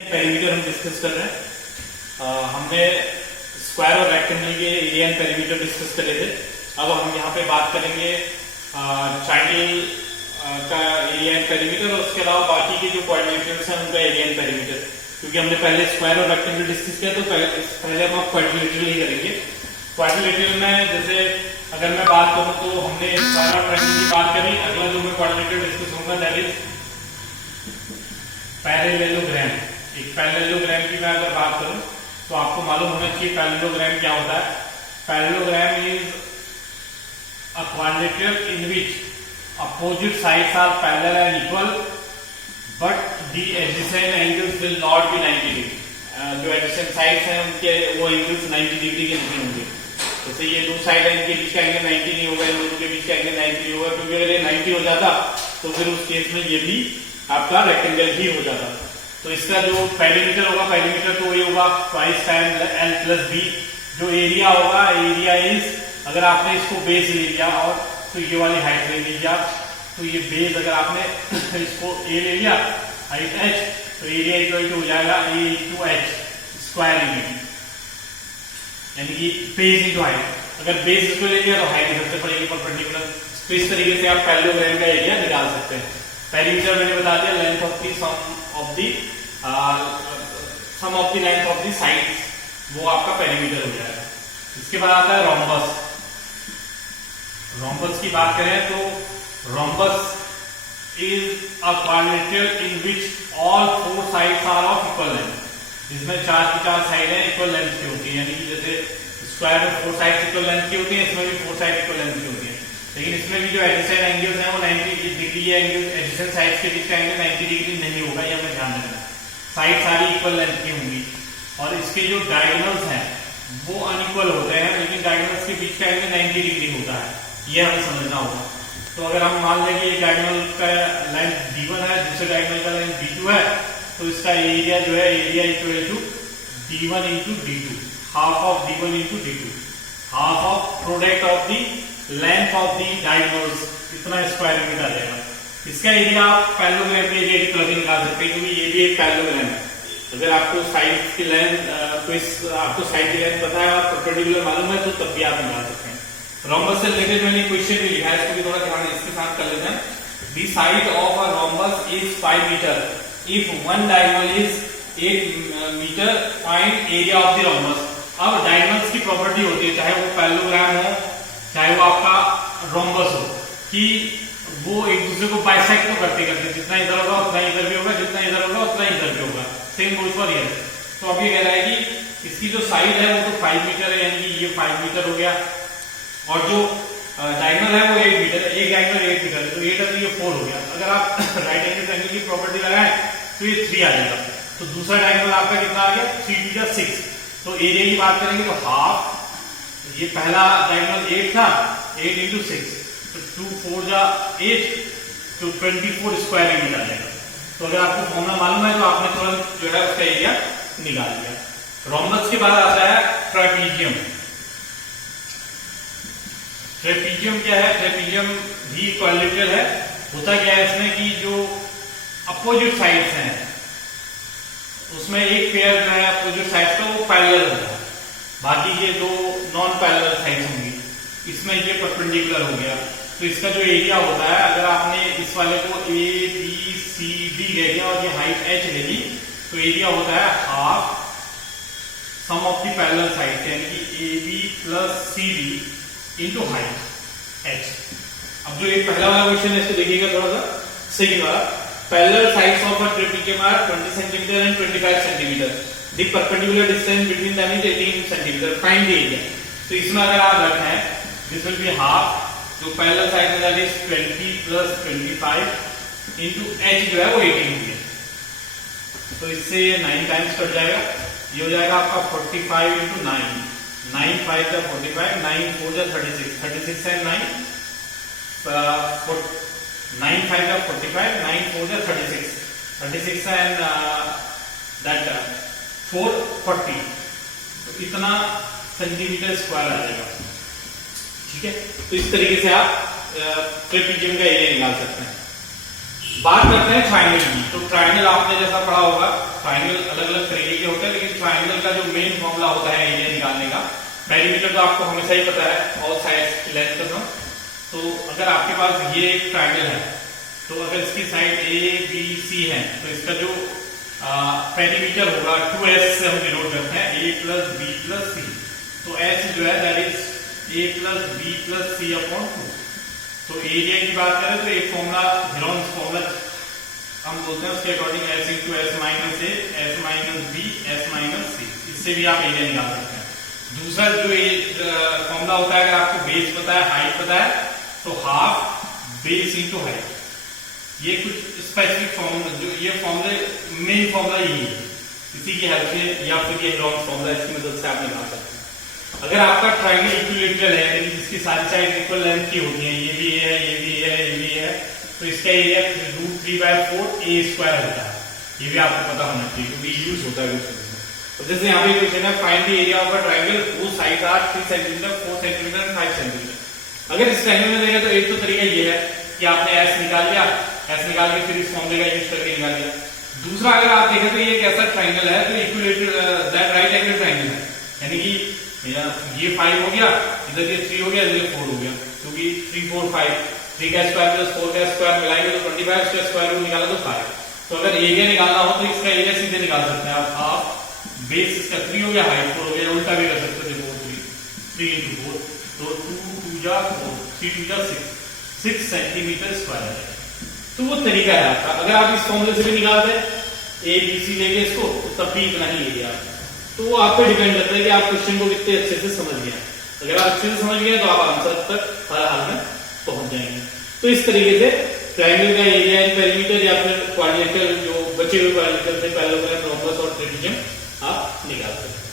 Perimeter हम discuss कर रहे हैं। हमने स्क्वायर और रेक्टेंगल के एरिया एंड पेरीमीटर डिस्कस करे थे। अब हम यहाँ पे बात करेंगे ट्रायंगल का एरिया एंड पेरीमीटर और उसके अलावा बाकी के जो क्वाड्रिलेटरल्स हैं उनका एरिया एंड पेरीमीटर, क्योंकि हमने पहले स्क्वायर और रेक्टेंगल डिस्कस किया तो पहले हम क्वाड्रिलेटरल ही करेंगे। क्वाड्रिलेटरल में जैसे अगर मैं बात करूँ तो हमने स्क्वायर और ट्रायंगल की बात करी। अगला जो मैं क्वाड्रिलेटरल डिस्कस होगा दैट इज पैरेललोग्राम। एक पैरेललोग्राम की मैं अगर बात करूं तो आपको मालूम होना चाहिए पैरेललोग्राम क्या होता है। Parallelogram is a quadrilateral in which opposite sides are parallel and equal but the adjacent angles will not be 90 degree. जो एडजेसेंट साइड्स हैं उनके वो एंगल्स 90 डिग्री के नहीं होंगे। जैसे ये दो साइड है, इनके बीच का एंगल 90 नहीं होगा, इन दोनों के बीच का एंगल 90 नहीं होगा, क्योंकि अगर ये 90 हो जाता तो फिर उस केस में ये भी आपका रेक्टेंगल ही हो जाता। तो इसका जो पेरीमीटर होगा, पेरीमीटर तो वही होगा twice time L plus B. जो एरिया होगा, एरिया इज, अगर आपने इसको बेस ले लिया और तो ये वाली हाइट ले लीजिए आप, तो ये बेस अगर आपने इसको ए ले लिया हाइट एच, तो एरिया इक्वल टू हो जाएगा ए इंटू एच स्क्वायर यूनिट, यानी कि बेस इंटू हाइट। अगर बेस इसको ले लिया तो हाइट इधर से पड़ेगी परपेंडिकुलर। तो इस तरीके से आप पैरेललोग्राम का एरिया निकाल सकते हैं। पेरीमीटर मैंने बता दिया, length of the sum of the length of the sides, वो आपका पेरीमीटर हो जाएगा। इसके बाद आता है रोम्बस। रोम्बस की बात करें तो rhombus is a quadrilateral in which all four sides are of equal length. जिसमें चार की चार साइड है इक्वल लेंथ की होती है, यानी कि जैसे स्क्वायर में फोर साइड इक्वल लेंथ की होती है, इसमें भी फोर साइड इक्वल लेंथ की होती है। लेकिन इसमें भी जो एडजेसेंट एंगल्स हैं वो 90 डिग्री है, एडजेसेंट साइड्स के बीच का एंगल 90 डिग्री नहीं होगा, ये हमें ध्यान रखना। साइड सारी इक्वल लेंथ की होंगी और इसके जो डायगोनल्स हैं वो अनइक्वल होते हैं, लेकिन डायगोनल्स के बीच का एंगल 90 डिग्री होता है, ये हमें समझना होगा। तो अगर हम मान लें कि डायगोनल का लेंथ d1 है, दूसरे डायगोनल का लेंथ d2 है, तो इसका एरिया जो है area equal to d1 into d2, half of d1 into d2, half of product of the length of the diagonals, इतना स्क्वायर यूनिट आ जाएगा। इसका एरिया आप पैरेललोग्राम के एरिया की तरह निकाल सकते हैं, क्योंकि ये भी एक पैरेललोग्राम है। अगर आपको साइड की लेंथ आपको साइड की लेंथ पता है और परपेंडिकुलर मालूम है तो तब भी आप निकाल सकते हैं। रोम्बस से रिलेटेड मैंने क्वेश्चन भी लिखा है, इसको भी थोड़ा ध्यान इसके साथ कर लेते हैं। The side of a rhombus is 5 metre if one diagonal is 8 metre, find area of the rhombus. अब डायगोनल्स की प्रॉपर्टी होती है, चाहे वो पैरेललोग्राम हो चाहे वो आपका रोम्बस हो, कि वो एक दूसरे को बाइसेक्ट तो करते करते, जितना इधर होगा उतना इधर भी होगा, जितना इधर होगा उतना इधर भी होगा। Same goes for here. तो अब ये कह रहा है कि इसकी जो साइड है वो तो 5 मीटर है, यानी कि ये 5 मीटर हो गया, और जो डायगोनल है वो 8 मीटर है, एक डायगोनल 8 मीटर है, तो 8 है तो ये 4 हो गया। अगर आप राइट एंगल ट्रायंगल की प्रॉपर्टी लगाएं तो ये 3 आ जाएगा। तो दूसरा डायगोनल आपका कितना आ गया, 3 2 6। तो एरिया की बात करेंगे तो हाफ, ये पहला डायगोनल 8 था, 8 इंटू 6, तो 2 4 जा 8, तो 24 स्क्वायर यूनिट आ जाएगा। तो अगर आपको फॉर्मूला मालूम है तो आपने तुरंत जो है उसका एरिया निकाल लिया। रोम्बस के बाद आता है ट्रेपीजियम। ट्रेपीजियम क्या है? ट्रेपीजियम भी क्वाड्रिलेटरल है। होता क्या है इसमें कि जो अपोजिट साइड्स हैं उसमें एक पेयर जो है अपोजिट साइड्स का वो पैरेलल होगा, बाकी के दो नॉन पैरेलल साइड्स होंगी, इसमें ये परपेंडिकुलर हो गया। तो इसका जो एरिया होता है, अगर आपने इस वाले को ए बी सी डी ले लिया और ये हाइट एच ले ली, तो एरिया होता है half sum of the parallel sides, यानी कि A B plus C D into height H. अब जो एक पहला वाला क्वेश्चन है इसको देखिएगा थोड़ा सा सही वाला। Parallel sides of a trapezium are 20 centimetre and 25 centimetre. The perpendicular distance between them is 18 centimeter. Find the area. तो इसमें अगर आप रखें, this will be half, जो पैरेलल साइड में that is 20 plus 25 into h जो है वो 18 हो गया। तो इससे 9 टाइम्स कट जाएगा, ये हो जाएगा आपका 45 into 9, 9 5 जा 45, 9 4 जा 36, 36 and 9, 9 5 जा 45, 9 4 जा 36, 36 and that 440, तो इतना सेंटीमीटर स्क्वायर आ जाएगा। ठीक है, तो इस तरीके से आप ट्रेपीजियम का एरिया निकाल सकते हैं। बात करते हैं ट्राइंगल की। तो ट्राइंगल आपने जैसा पढ़ा होगा, ट्राइंगल अलग अलग तरीके के होते हैं, लेकिन ट्राइंगल का जो मेन फॉर्मूला होता है एरिया निकालने का, पेरीमीटर तो आपको हमेशा ही पता है, ऑल साइड्स की लेंथ का सम। तो अगर आपके पास ये एक ट्राइंगल है, तो अगर इसकी साइड ए बी सी है, तो इसका जो पेरीमीटर होगा 2s से हम डिनोट करते हैं, a plus B plus C. तो s जो है that is a plus B plus C upon 2। तो एरिया की बात करें तो एक फॉर्मूला हेरोन्स फॉर्मूला हम बोलते हैं, उसके according s into S minus A, S minus B, S minus C, इससे भी आप एरिया निकाल सकते हैं। दूसरा जो फॉर्मूला होता है, अगर आपको बेस पता है, हाइट पता है, तो हाफ बेस इंटू हाइट। ये कुछ स्पेसिफिक फॉर्मूला, जो ये फॉर्मूले मेन फॉर्मूला यही है, इसी की हेल्प से या फिर ये लॉन्ग फॉर्मूला, इसकी मदद से आप निकाल सकते हैं। अगर आपका ट्राइंगल इक्विलेटरल है, यानी जिसकी सारी साइड इक्वल लेंथ की होती है, ये भी है, ये भी है, ये भी है, तो इसका एरिया √3/4 a स्क्वायर होता है। ये भी आपको पता होना चाहिए क्योंकि यूज होता है कुछ। तो जैसे यहाँ पे क्वेश्चन है, find the area of a triangle whose sides are 3 centimetre, 4 centimetre and 5 centimetre. अगर इस ट्राइंगल में देखें तो एक तो तरीका ये है कि आपने s निकाल लिया, s निकाल के फिर इस फॉर्मूले का यूज करके निकाल लिया। दूसरा अगर आप देखें तो ये एक ऐसा ट्राइंगल है, तो equilateral that right angle triangle है, यानी कि ये 5 हो गया, इधर ये 3 हो गया, इधर ये 4 हो गया, क्योंकि 3 4 5, 3 का स्क्वायर प्लस 4 का स्क्वायर मिलाएंगे तो 25 का स्क्वायर रूट निकाला तो 5। तो अगर एरिया निकालना हो तो इसका एरिया सीधे निकाल सकते हैं आप, हाफ बेस इसका 3 हो गया, हाइट 4 हो गया, उल्टा भी कर सकते हैं, 3 इंटू 4, तो 2 2 जा 4, 3 2 जा 6 सेंटीमीटर स्क्वायर है। तो वो तरीका है आपका। अगर आप इस फॉर्मूले से भी निकालते हैं ए बी सी लेके इसको, तो तब भी इतना ही एरिया। तो वो आप पे डिपेंड करता है कि आप क्वेश्चन को कितने अच्छे से समझ गए। अगर आप अच्छे से समझ गए तो आप आंसर तक हर हाल में पहुंच जाएंगे। तो इस तरीके से ट्राइंगल का एरिया एंड पेरीमीटर या फिर क्वाड्रिलेटरल जो बचे हुए क्वाड्रिलेटरल से पैरेललोग्राम, रोम्बस और ट्रेपेजियम आप निकाल सकते हैं।